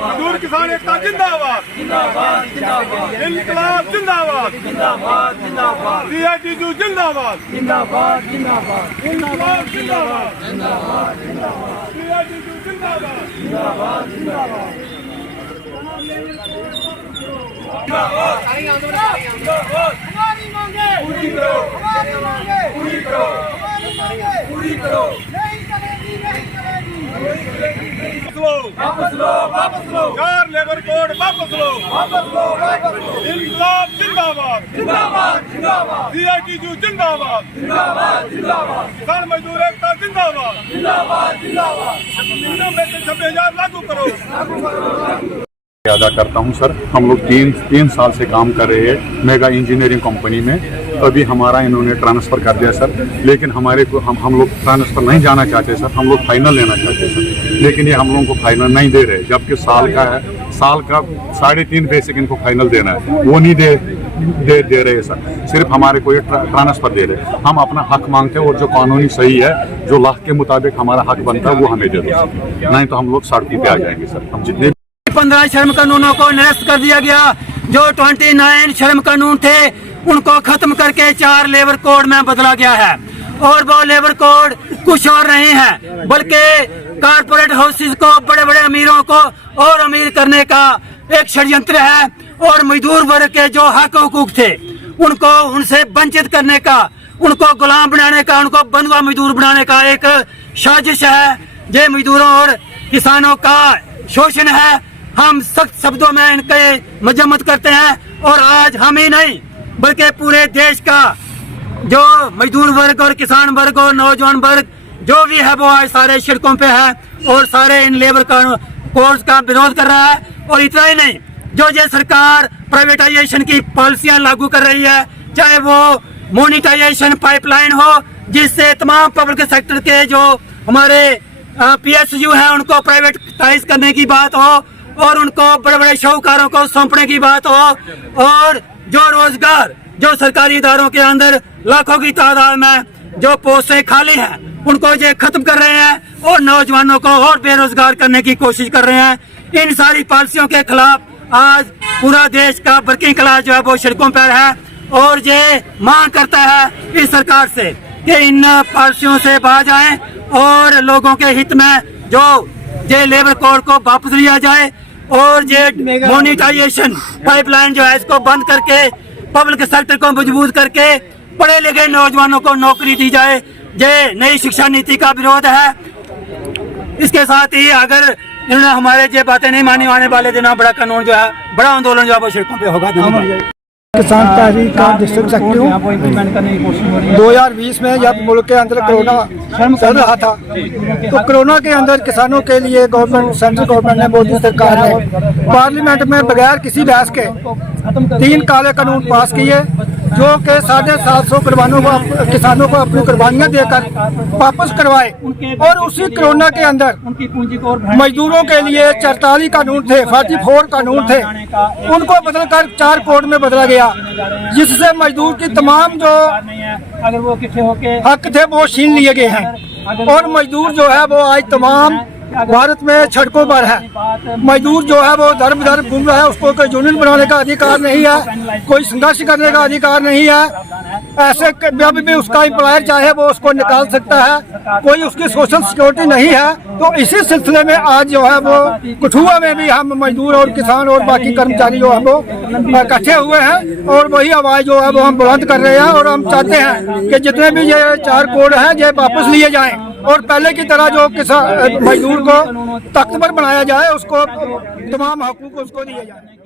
मजदूर किसान एकता जिंदाबाद, इनकलाब जिंदाबाद, CITU जिंदाबाद, इनकलाब जिंदाबाद, CITU जिंदाबाद। हमारी मांगे पूरी करो, हमारी मांगे पूरी करो, हमारी मांगे पूरी करो। नहीं चलेगी, नहीं चलेगी। वापस लो, वापस लो, चार लेबर कोड वापस लो, वापस लो, वापस लो। इनकलाब जिंदाबाद, जिंदाबाद, जिंदाबाद, CITU जिंदाबाद, जिंदाबाद, जिंदाबाद, किसान मजदूर एकता जिंदाबाद, जिंदाबाद, जिंदाबाद। तीनों में से 26,000 लागू करो, लागू करो। अदा करता हूं सर। हम लोग तीन साल से काम कर रहे हैं मेगा इंजीनियरिंग कंपनी में। अभी हमारा इन्होंने ट्रांसफ़र कर दिया सर, लेकिन हमारे को हम लोग ट्रांसफ़र नहीं जाना चाहते सर, हम लोग फाइनल लेना चाहते सर, लेकिन ये हम लोगों को फाइनल नहीं दे रहे, जबकि साल का 3.5 बेसिक इनको फाइनल देना है, वो नहीं दे रहे सर, सिर्फ हमारे को ये ट्रांसफ़र दे रहे। हम अपना हक मांगते हैं और जो कानूनी सही है, जो लॉ के मुताबिक हमारा हक बनता है वो हमें दे दो, नहीं तो हम लोग सड़कों पे आ जाएंगे सर। हम जितने 15 श्रम कानूनों को निरस्त कर दिया गया। जो 29 श्रम कानून थे उनको खत्म करके 4 लेबर कोड में बदला गया है, और वो लेबर कोड कुछ और नहीं है बल्कि कारपोरेट हाउसेस को, बड़े बड़े अमीरों को और अमीर करने का एक षड्यंत्र है, और मजदूर वर्ग के जो हक हुकूक थे उनको उनसे वंचित करने का, उनको गुलाम बनाने का, उनको बंधुआ मजदूर बनाने का एक साजिश है। ये मजदूरों और किसानों का शोषण है। हम सख्त शब्दों में इनके मजम्मत करते हैं, और आज हम ही नहीं बल्कि पूरे देश का जो मजदूर वर्ग और किसान वर्ग और नौजवान वर्ग जो भी है वो आज सारे सड़कों पे है और सारे इन लेबर कोड्स का विरोध कर रहा है। और इतना ही नहीं, जो ये सरकार प्राइवेटाइजेशन की पॉलिसियां लागू कर रही है, चाहे वो मोनिटाइजेशन पाइपलाइन हो जिससे तमाम पब्लिक सेक्टर के जो हमारे PSU हैं उनको प्राइवेटाइज करने की बात हो, और उनको बड़े बड़े शाहूकारों को सौंपने की बात हो, और जो रोजगार जो सरकारी इदारों के अंदर लाखों की तादाद में जो पोस्टें खाली हैं उनको ये खत्म कर रहे हैं, और नौजवानों को और बेरोजगार करने की कोशिश कर रहे हैं। इन सारी पॉलिसियों के खिलाफ आज पूरा देश का वर्किंग क्लास जो है वो सड़कों पर है, और ये मांग करता है इस सरकार से कि इन पॉलिसियों से बाज आए और लोगों के हित में जो ये लेबर कोड को वापस लिया जाए, और ये मोनिटाइजेशन पाइपलाइन जो है इसको बंद करके पब्लिक सेक्टर को मजबूत करके पढ़े लिखे नौजवानों को नौकरी दी जाए। ये नई शिक्षा नीति का विरोध है। इसके साथ ही अगर इन्होंने हमारे ये बातें नहीं मानी, आने वाले दिनों बड़ा कानून जो है, बड़ा आंदोलन जो है वो सड़कों पे होगा। किसान तहरीक का डिस्ट्रिक्ट सेक्रेटरी हूँ। 2020 में जब मुल्क के अंदर कोरोना चल रहा था, तो कोरोना के अंदर किसानों के लिए गवर्नमेंट, सेंट्रल गवर्नमेंट ने, मोदी सरकार ने पार्लियामेंट में बगैर किसी बहस के 3 काले कानून पास किए, जो कि 750 किसानों को अपनी कुर्बानियाँ देकर वापस करवाए। और उसी कोरोना के अंदर मजदूरों के लिए 44 कानून थे, 44 कानून थे, उनको बदलकर 4 कोड में बदला गया, जिससे मजदूर की तमाम जो हक थे वो छीन लिए गए हैं। और मजदूर जो है वो आज तमाम भारत में सड़कों पर है। मजदूर जो है वो दर बदर घूम रहा है, उसको कोई यूनियन बनाने का अधिकार नहीं है, कोई संघर्ष करने का अधिकार नहीं है। ऐसे जब भी उसका एम्प्लॉयर चाहे वो उसको निकाल सकता है, कोई उसकी सोशल सिक्योरिटी नहीं है। तो इसी सिलसिले में आज जो है वो कठुआ में भी हम मजदूर और किसान और बाकी कर्मचारी जो है वो इकट्ठे हुए हैं, और वही आवाज़ जो है वो हम बुलंद कर रहे हैं। और हम चाहते हैं कि जितने भी ये 4 कोड हैं ये वापस लिए जाएं, और पहले की तरह जो किसान मजदूर को तख्त पर बनाया जाए, उसको तमाम हकूक उसको दिए जाए।